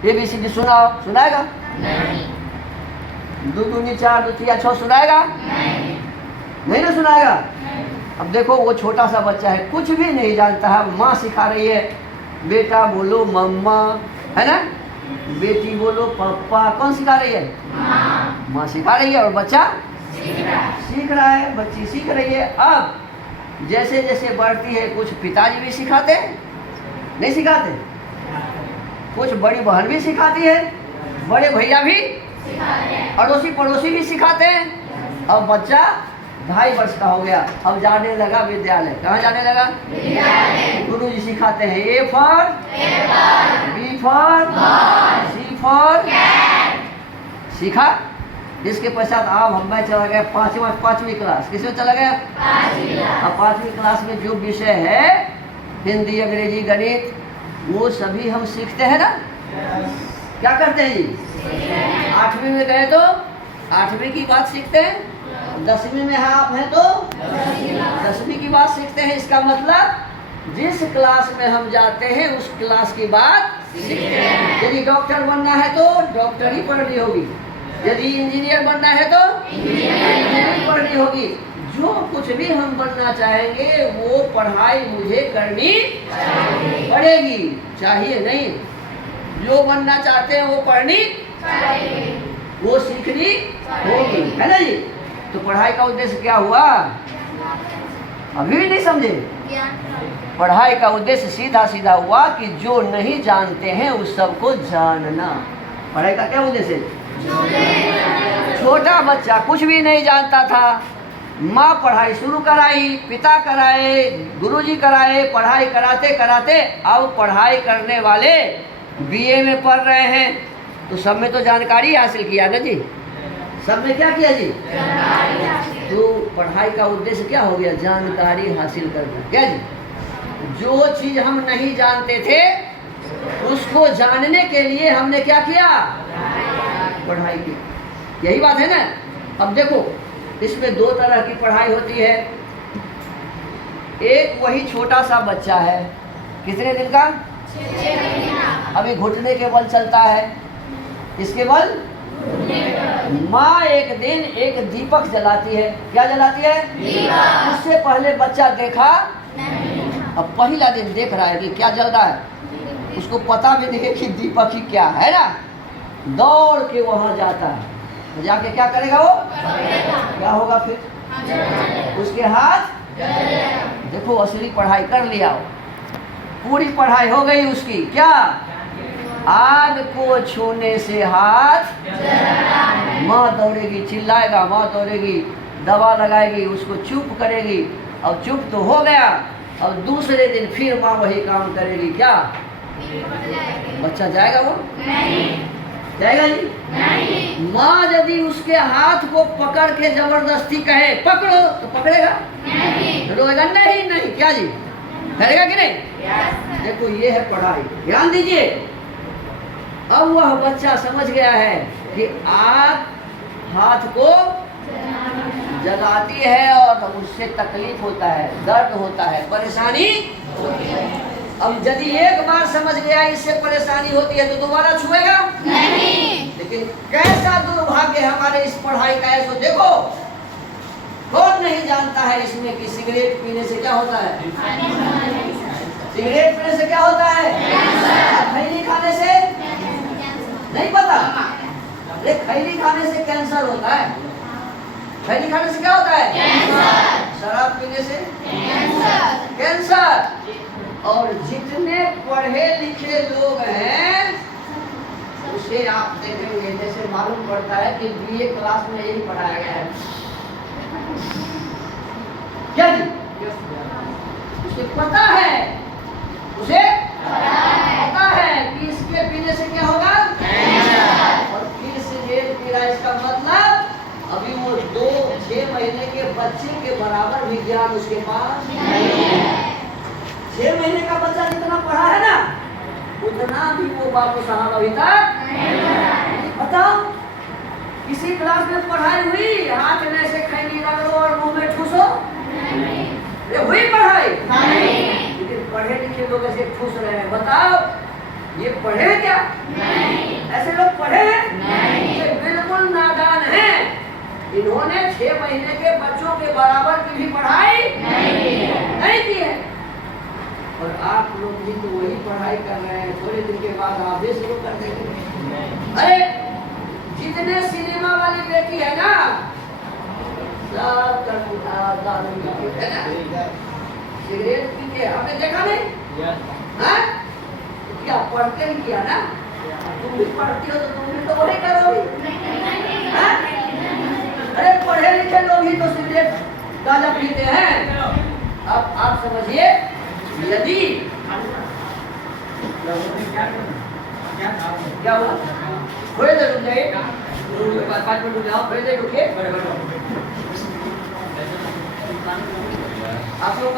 ABCD सुनाओ, सुनाएगा? दो दूनी चार, दो तिया छः सुनाएगा? नहीं ना सुनाएगा। अब देखो वो छोटा सा बच्चा है, कुछ भी नहीं जानता है, माँ सिखा रही है, बेटा बोलो मम्मा, है ना, बेटी बोलो पापा, कौन सिखा रही है? माँ सिखा रही है और बच्चा सीख रहा है, बच्ची सीख रही है। अब जैसे जैसे बढ़ती है, कुछ पिताजी भी सिखाते हैं, नहीं सिखाते? कुछ बड़ी बहन भी सिखाती है, बड़े भैया भी, अड़ोसी पड़ोसी भी सिखाते हैं। अब बच्चा 2.5 वर्ष का हो गया, अब जाने लगा विद्यालय। कहाँ जाने लगा? गुरु जी सिखाते हैं A for B for C for सीखा। इसके पश्चात अब मैं चला गया पाँचवीं क्लास। किसमें चला गया? अब 5वीं क्लास में जो विषय है हिंदी, अंग्रेजी, गणित, वो सभी हम सीखते हैं ना। क्या करते हैं जी? 8वीं में गए तो 8वीं की बात सीखते हैं, 10वीं में आप हैं तो 10वीं की बात सीखते हैं। इसका मतलब जिस क्लास में हम जाते हैं उस क्लास की बात सीखते हैं। यदि डॉक्टर बनना है तो डॉक्टरी पढ़नी होगी, यदि इंजीनियर बनना है तो इंजीनियरिंग पढ़नी होगी। जो कुछ भी हम बनना चाहेंगे वो पढ़ाई मुझे करनी पड़ेगी, चाहिए नहीं। जो बनना चाहते हैं वो पढ़नी चाहिए, वो सीखनी होगी, है ना जी। तो पढ़ाई का उद्देश्य क्या हुआ? अभी भी नहीं समझे? पढ़ाई का उद्देश्य सीधा सीधा हुआ कि जो नहीं जानते हैं उस सबको जानना। पढ़ाई का क्या उद्देश्य है? छोटा बच्चा कुछ भी नहीं जानता था, माँ पढ़ाई शुरू कराई, पिता कराए, गुरुजी कराए, पढ़ाई कराते कराते अब पढ़ाई करने वाले BA में पढ़ रहे हैं, तो सब में तो जानकारी हासिल किया ना जी। सब में क्या किया जी? तो पढ़ाई का उद्देश्य क्या हो गया? जानकारी हासिल करना। क्या जी? जो चीज हम नहीं जानते थे उसको जानने के लिए हमने क्या किया? पढ़ाई की। यही बात है ना। अब देखो इसमें 2 तरह की पढ़ाई होती है। एक वही छोटा सा बच्चा है, कितने दिन का? 6 महीना। अभी घुटने के बल चलता है, इसके बल माँ एक दिन एक दीपक जलाती है। क्या जलाती है? दीपक। उससे पहले बच्चा देखा नहीं। अब पहला दिन देख रहा है कि क्या जल रहा है, उसको पता भी नहीं कि दीपक ही क्या है ना। दौड़ के वहां जाता है, तो जाके क्या करेगा वो? क्या होगा फिर? उसके हाथ। देखो असली पढ़ाई कर लिया, पूरी पढ़ाई हो गई उसकी। क्या? आग को छूने से हाथ, माँ दौड़ेगी, चिल्लाएगा, माँ दौड़ेगी, दवा लगाएगी, उसको चुप करेगी। अब चुप तो हो गया, अब दूसरे दिन फिर माँ वही काम करेगी। क्या? बच्चा जाएगा वो? नहीं जाएगा जी? नहीं। माँ यदि उसके हाथ को पकड़ के जबरदस्ती कहे पकड़ो तो पकड़ेगा? नहीं। रोएगा? नहीं नहीं। क्या जी? करेगा कि नहीं? yes, देखो ये है पढ़ाई। ध्यान दीजिए, अब वह बच्चा समझ गया है कि आग हाथ को जलाती है और उससे तकलीफ होता है, दर्द होता है, परेशानी होती है। अब यदि एक बार समझ गया इससे परेशानी होती है तो दोबारा छुएगा नहीं। लेकिन कैसा दुर्भाग्य हमारे इस पढ़ाई का है। तो देखो कौन नहीं जानता है इसमें कि सिगरेट पीने से क्या होता है? सिगरेट पीने से क्या होता है? खैनी खाने से नहीं पता? अरे खैनी खाने से कैंसर होता है। खैनी खाने से क्या होता है? कैंसर। शराब पीने से कैंसर। और जितने पढ़े लिखे लोग हैं उसे आप देखेंगे, जैसे मालूम पड़ता है कि BA क्लास में यही पढ़ाया गया है। क्या जी? उसे पता है, उसे पता है कि इसके पीने से क्या होगा? और फिर सिगरेट पी रहा है। इसका मतलब अभी वो 6 महीने के बच्चे के बराबर भी ज्ञान उसके पास नहीं है। 6 महीने का बच्चा जितना पढ़ा है ना उतना भी वो बाबू साहब अभी तक नहीं। बताओ किसी क्लास में पढ़ाई हुई? हाथ में से खैनी रगड़ो और मुंह में ठूसो? ये हुई पढ़ाई? नहीं। लेकिन पढ़े लिखे लोग ऐसे ठूस रहे हैं। बताओ ये पढ़े क्या? नहीं। ऐसे लोग पढ़े हैं? ये बिल्कुल नादान हैं। इन्होंने 6 महीने के बच्चों के बराबर की भी पढ़ाई नहीं की है। और आप लोग भी तो वही पढ़ाई कर रहे हैं, थोड़े दिन के बाद आप भी शुरू कर देंगे। अरे जितने सिनेमा वाली बेटी है ना, सब दारू पीती है ना, सिगरेट पीते, आपने देखा नहीं? हाँ? क्या पढ़ते ही किया ना? तुम भी पढ़ती हो तो तुम भी तो वही करोगी। हाँ? अरे पढ़े लिखे लोग ही तो सिगरेट गांजा पीते हैं। अब आप समझिए, यदि क्या हुआ? थोड़ी देर रुक जाइए, 5 मिनट रुक जाओ, थोड़ी देर रुकिए। आप लोग